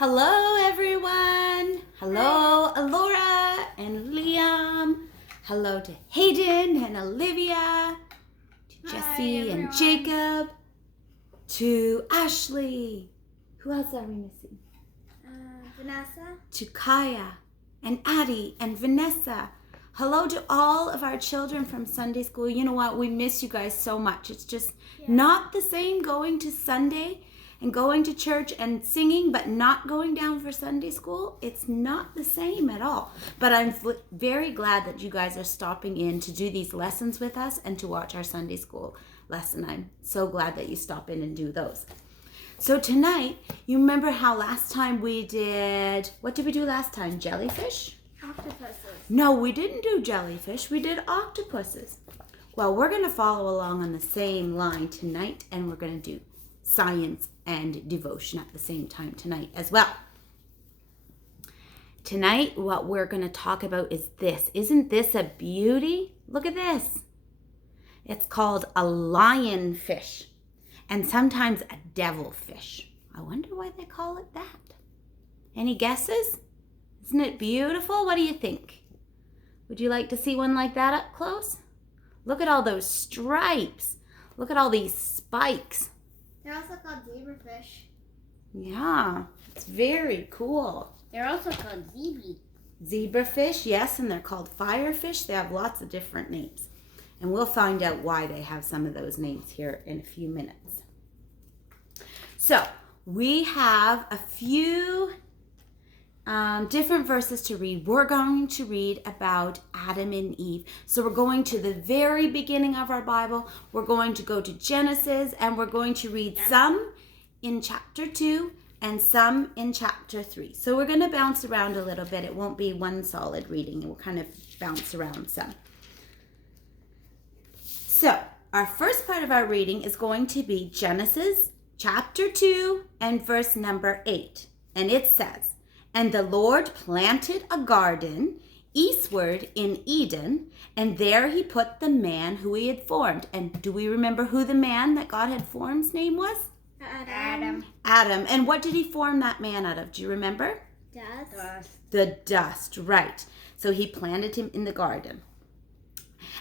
Hello, everyone. Hello, Alora and Liam. Hello to Hayden and Olivia, to Jesse and Jacob, to Ashley. Who else are we missing? Vanessa. To Kaya and Addie and Vanessa. Hello to all of our children from Sunday school. You know what? We miss you guys so much. It's just not the same going to Sunday and going to church and singing, but not going down for Sunday school. It's not the same at all. But I'm very glad that you guys are stopping in to do these lessons with us and to watch our Sunday school lesson. I'm so glad that you stop in and do those. So tonight, you remember how last time we did, what did we do last time? Jellyfish? Octopuses. No, we didn't do jellyfish. We did octopuses. Well, we're going to follow along on the same line tonight, and we're going to do science and devotion at the same time tonight as well. Tonight, what we're going to talk about is this. Isn't this a beauty? Look at this. It's called a lionfish, and sometimes a devilfish. I wonder why they call it that. Any guesses? Isn't it beautiful? What do you think? Would you like to see one like that up close? Look at all those stripes. Look at all these spikes. They're also called zebrafish. Yeah, it's very cool. They're also called zebi. Zebrafish, yes, and they're called firefish. They have lots of different names. And we'll find out why they have some of those names here in a few minutes. So, we have a few different verses to read. We're going to read about Adam and Eve. So we're going to the very beginning of our Bible. We're going to go to Genesis, and we're going to read some in chapter 2 and some in chapter 3. So we're going to bounce around a little bit. It won't be one solid reading. We'll kind of bounce around some. So our first part of our reading is going to be Genesis chapter 2 and verse number 8. And it says, "And the Lord planted a garden eastward in Eden, and there he put the man who he had formed." And do we remember who the man that God had formed's name was? Adam. Adam. And what did he form that man out of? Do you remember? Dust. The dust, right. So he planted him in the garden.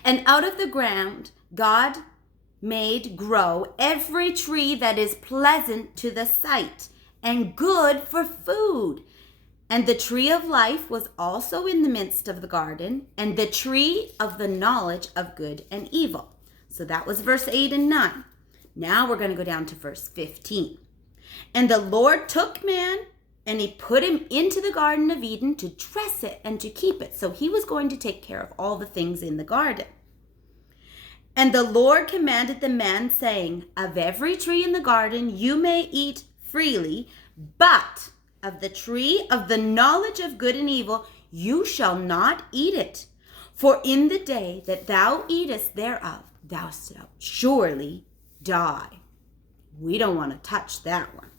"And out of the ground God made grow every tree that is pleasant to the sight and good for food. And the tree of life was also in the midst of the garden, and the tree of the knowledge of good and evil." So that was verse 8 and 9. Now we're going to go down to verse 15. "And the Lord took man, and he put him into the Garden of Eden to dress it and to keep it." So he was going to take care of all the things in the garden. "And the Lord commanded the man, saying, Of every tree in the garden you may eat freely, but of the tree of the knowledge of good and evil you shall not eat it. For in the day that thou eatest thereof, thou shalt surely die." We don't want to touch that one.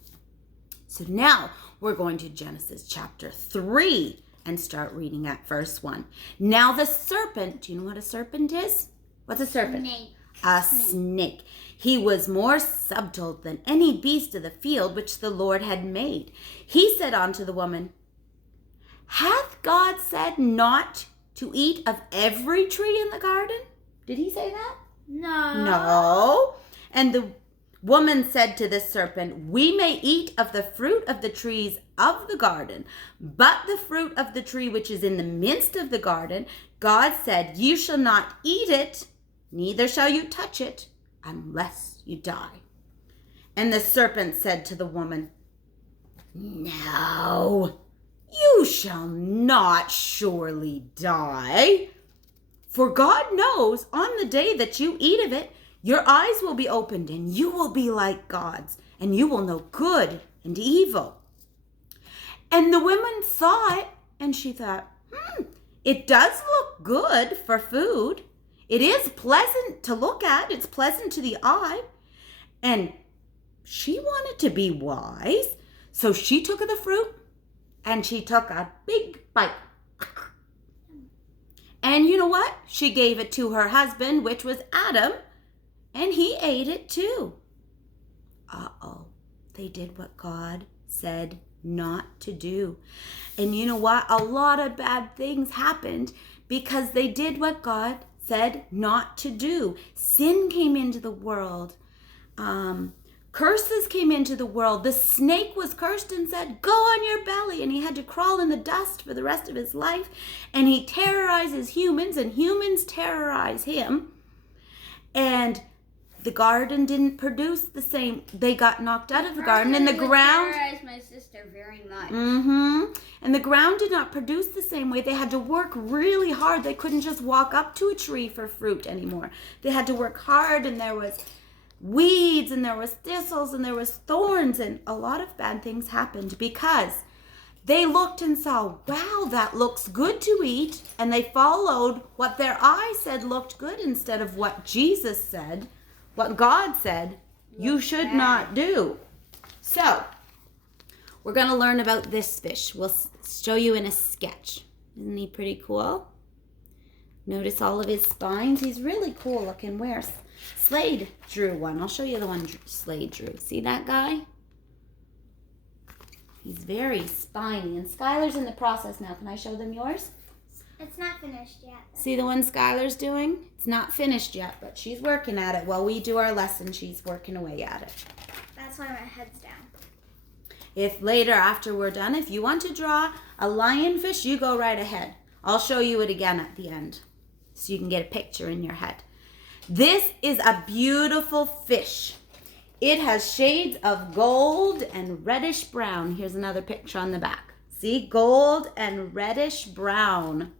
So now we're going to Genesis chapter 3 and start reading at verse 1. "Now the serpent," do you know what a serpent is? What's a serpent? Snake. A snake. "He was more subtle than any beast of the field which the Lord had made. He said unto the woman, Hath God said not to eat of every tree in the garden?" Did he say that? No. No. "And the woman said to the serpent, We may eat of the fruit of the trees of the garden, but the fruit of the tree which is in the midst of the garden, God said, You shall not eat it, neither shall you touch it, unless you die. And the serpent said to the woman, No, you shall not surely die. For God knows on the day that you eat of it, your eyes will be opened, and you will be like gods, and you will know good and evil. And the woman saw it, and she thought, it does look good for food. It is pleasant to look at. It's pleasant to the eye." And she wanted to be wise. So she took of the fruit, and she took a big bite. And you know what? She gave it to her husband, which was Adam, and he ate it too. Uh-oh. They did what God said not to do. And you know what? A lot of bad things happened because they did what God said not to do. Sin came into the world. Curses came into the world. The snake was cursed and said, go on your belly. And he had to crawl in the dust for the rest of his life. And he terrorizes humans, and humans terrorize him. And the garden didn't produce the same. They got knocked out of the garden, and the ground terrorized my sister very much. And the ground did not produce the same way. They had to work really hard. They couldn't just walk up to a tree for fruit anymore. They had to work hard, and there was weeds, and there was thistles, and there was thorns, and a lot of bad things happened because they looked and saw, wow, that looks good to eat, and they followed what their eye said looked good instead of what Jesus said, what God said you should not do. So we're going to learn about this fish. We'll show you in a sketch. Isn't he pretty cool? Notice all of his spines. He's really cool looking. Where's Slade drew one. I'll show you the one Slade drew. See that guy? He's very spiny. And Skylar's in the process now. Can I show them yours? It's not finished yet. See the one Skylar's doing? It's not finished yet, but she's working at it. While we do our lesson, she's working away at it. That's why my head's down. If later, after we're done, if you want to draw a lionfish, you go right ahead. I'll show you it again at the end so you can get a picture in your head. This is a beautiful fish. It has shades of gold and reddish brown. Here's another picture on the back. See, gold and reddish brown.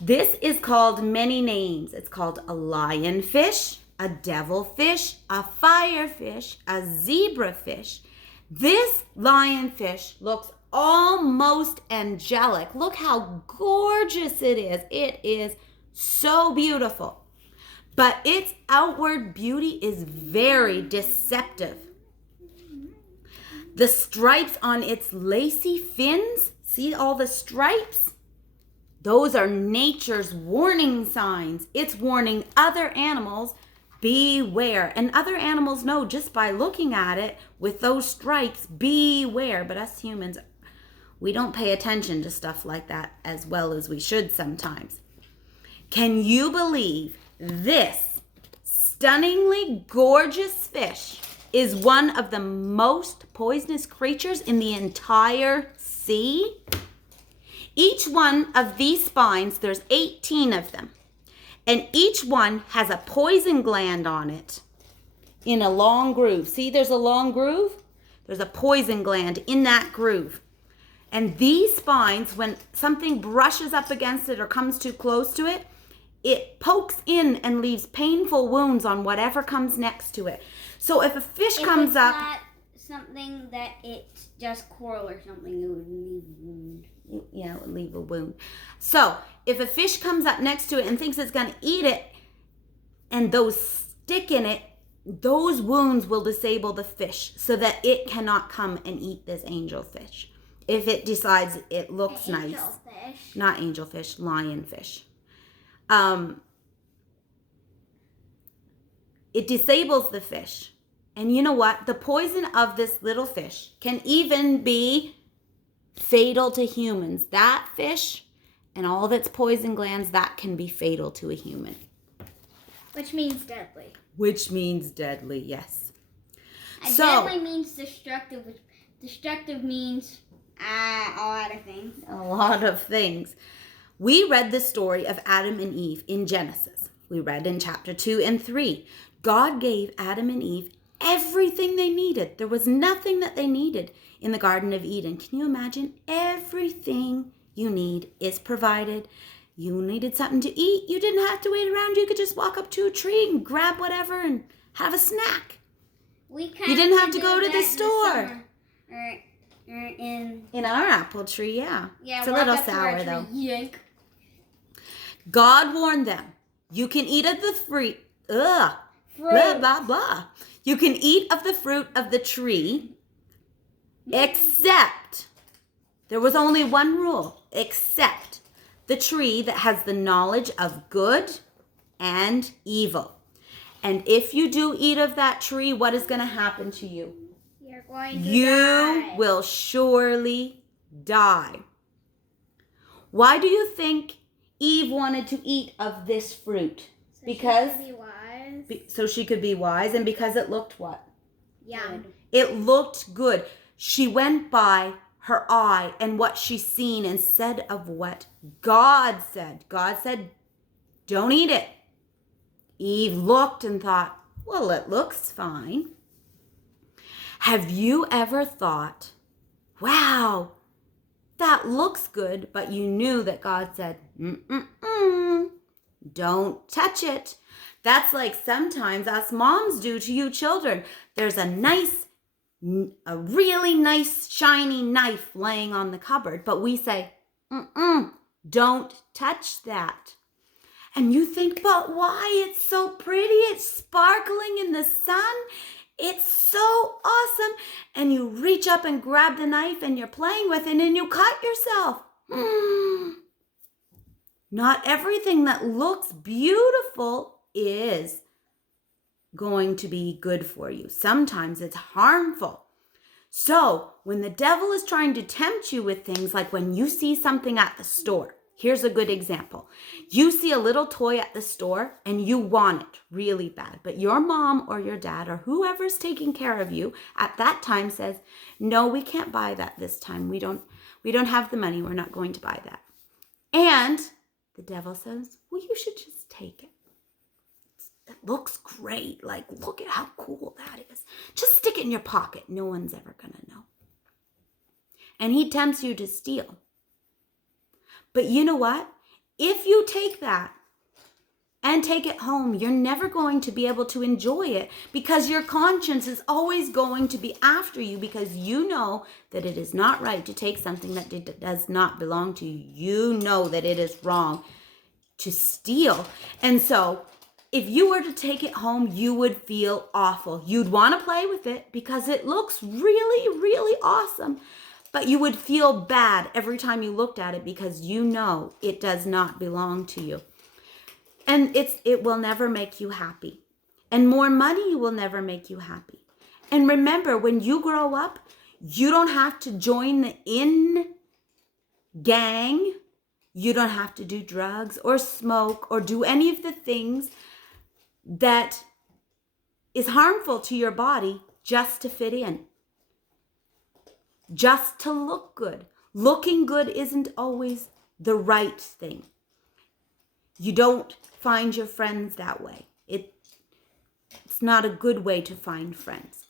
This is called many names. It's called a lionfish, a devilfish, a firefish, a zebrafish. This lionfish looks almost angelic. Look how gorgeous it is. It is so beautiful. But its outward beauty is very deceptive. The stripes on its lacy fins, see all the stripes? Those are nature's warning signs. It's warning other animals, beware. And other animals know just by looking at it with those stripes, beware. But us humans, we don't pay attention to stuff like that as well as we should sometimes. Can you believe this stunningly gorgeous fish is one of the most poisonous creatures in the entire sea? Each one of these spines, there's 18 of them, and each one has a poison gland on it in a long groove. See, there's a long groove? There's a poison gland in that groove. And these spines, when something brushes up against it or comes too close to it, it pokes in and leaves painful wounds on whatever comes next to it. So if a fish comes up... If it's not something that it's just coral or something, it would leave a wound. Yeah, it would leave a wound. So if a fish comes up next to it and thinks it's going to eat it, and those stick in it, those wounds will disable the fish so that it cannot come and eat this angelfish. If it decides it looks nice. Angelfish. Not angelfish, lionfish. It disables the fish. And you know what? The poison of this little fish can even be fatal to humans. That fish and all of its poison glands, that can be fatal to a human. Which means deadly. Which means deadly, yes. And So, deadly means destructive, which destructive means a lot of things. a lot of things. We read the story of Adam and Eve in Genesis. We read in chapter 2 and 3. God gave Adam and Eve everything they needed. There was nothing that they needed in the Garden of Eden. Can you imagine? Everything you need is provided. You needed something to eat. You didn't have to wait around. You could just walk up to a tree and grab whatever and have a snack. You didn't have to go to the store. In our apple tree, yeah. Yeah, it's a walk little up to our sour tree, though. Yank. God warned them. You can eat of the fruit. Blah, blah, blah. You can eat of the fruit of the tree, except, there was only one rule, except the tree that has the knowledge of good and evil. And if you do eat of that tree, what is going to happen to you? You're You're going to You die. will surely die. Why do you think Eve wanted to eat of this fruit? So Because she can be wise. so she could be wise, and because it looked what? Yum. It looked good. She went by her eye and what she seen instead of what God said. God said, don't eat it. Eve looked and thought, well, it looks fine. Have you ever thought, wow, that looks good, but you knew that God said, don't touch it. That's like sometimes us moms do to you children. There's a really nice shiny knife laying on the cupboard, but we say, don't touch that. And you think, but why? It's so pretty. It's sparkling in the sun. It's so awesome. And you reach up and grab the knife and you're playing with it and you cut yourself. Not everything that looks beautiful is going to be good for you. Sometimes it's harmful. So when the devil is trying to tempt you with things like when you see something at the store, here's a good example. You see a little toy at the store and you want it really bad, but your mom or your dad or whoever's taking care of you at that time says, no, we can't buy that this time. We don't have the money. We're not going to buy that. And the devil says, well, you should just take it. It looks great. Like, look at how cool that is. Just stick it in your pocket. No one's ever going to know. And he tempts you to steal. But you know what? If you take that and take it home, you're never going to be able to enjoy it because your conscience is always going to be after you because you know that it is not right to take something that does not belong to you. You know that it is wrong to steal. And so if you were to take it home, you would feel awful. You'd want to play with it because it looks really, really awesome. But you would feel bad every time you looked at it because you know it does not belong to you. And it will never make you happy. And more money will never make you happy. And remember, when you grow up, you don't have to join the in gang. You don't have to do drugs or smoke or do any of the things that is harmful to your body just to fit in. Just to look good. Looking good isn't always the right thing. You don't find your friends that way. It's not a good way to find friends.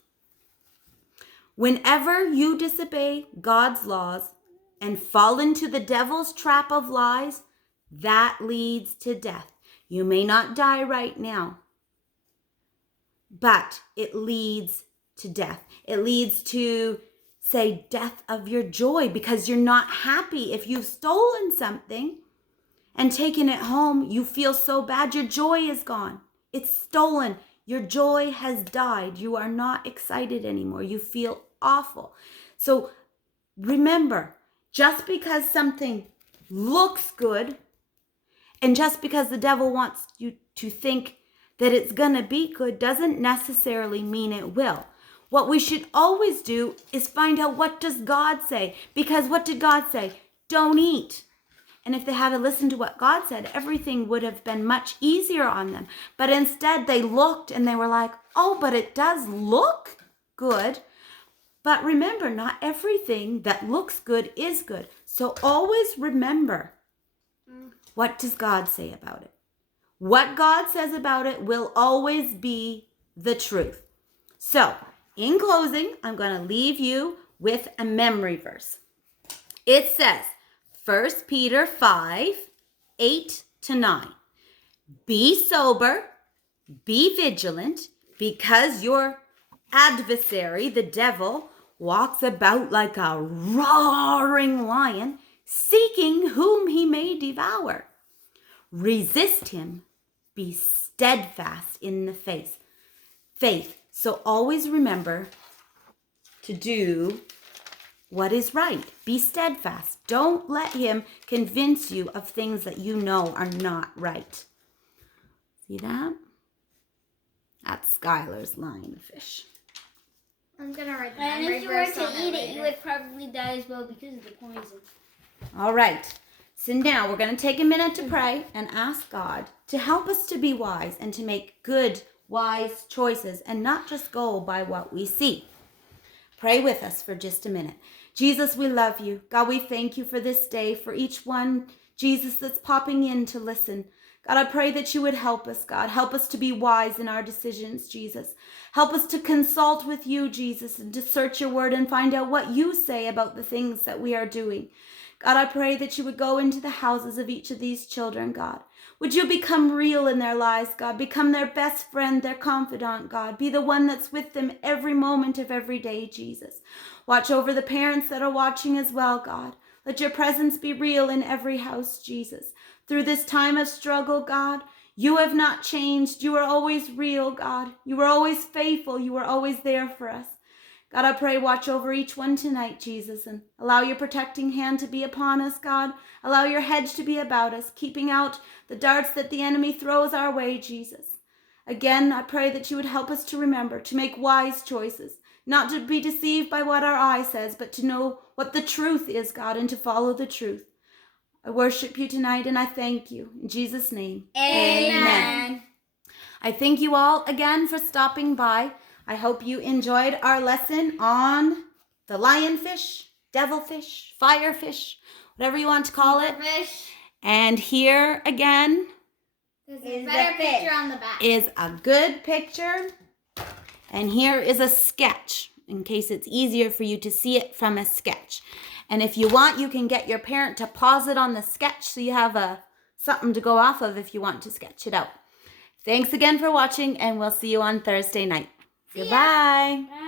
Whenever you disobey God's laws and fall into the devil's trap of lies, that leads to death. You may not die right now, but it leads to death. It leads to, say, death of your joy because you're not happy. If you've stolen something and taken it home, you feel so bad. Your joy is gone. It's stolen. Your joy has died. You are not excited anymore. You feel awful. So remember, just because something looks good and just because the devil wants you to think that it's going to be good doesn't necessarily mean it will. What we should always do is find out, what does God say? Because what did God say? Don't eat. And if they had to listen to what God said, everything would have been much easier on them. But instead they looked and they were like, oh, but it does look good. But remember, not everything that looks good is good. So always remember, what does God say about it? What God says about it will always be the truth. So, in closing, I'm going to leave you with a memory verse. It says, 1 Peter 5, 8-9. Be sober, be vigilant, because your adversary, the devil, walks about like a roaring lion, seeking whom he may devour. Resist him. Be steadfast in the faith. So always remember to do what is right. Be steadfast. Don't let him convince you of things that you know are not right. See that? That's Skylar's line of fish. I'm gonna write the And memory if you were verse to on eat it it, you later. would probably die as well because of the poison. All right. So now we're going to take a minute to pray and ask God to help us to be wise and to make good, wise choices and not just go by what we see. Pray with us for just a minute. Jesus, we love you. God, we thank you for this day, for each one, Jesus, that's popping in to listen. God, I pray that you would help us, God. Help us to be wise in our decisions, Jesus. Help us to consult with you, Jesus, and to search your word and find out what you say about the things that we are doing. God, I pray that you would go into the houses of each of these children, God. Would you become real in their lives, God? Become their best friend, their confidant, God. Be the one that's with them every moment of every day, Jesus. Watch over the parents that are watching as well, God. Let your presence be real in every house, Jesus. Through this time of struggle, God, you have not changed. You are always real, God. You are always faithful. You are always there for us. God, I pray, watch over each one tonight, Jesus, and allow your protecting hand to be upon us, God. Allow your hedge to be about us, keeping out the darts that the enemy throws our way, Jesus. Again, I pray that you would help us to remember to make wise choices, not to be deceived by what our eye says, but to know what the truth is, God, and to follow the truth. I worship you tonight, and I thank you. In Jesus' name, Amen. I thank you all again for stopping by. I hope you enjoyed our lesson on the lionfish, devilfish, firefish, whatever you want to call it. Fish And here again There's Is a better the fish. picture on the back. is a good picture. And here is a sketch, in case it's easier for you to see it from a sketch. And if you want, you can get your parent to pause it on the sketch so you have something to go off of if you want to sketch it out. Thanks again for watching, and we'll see you on Thursday night. See ya. Goodbye. Bye.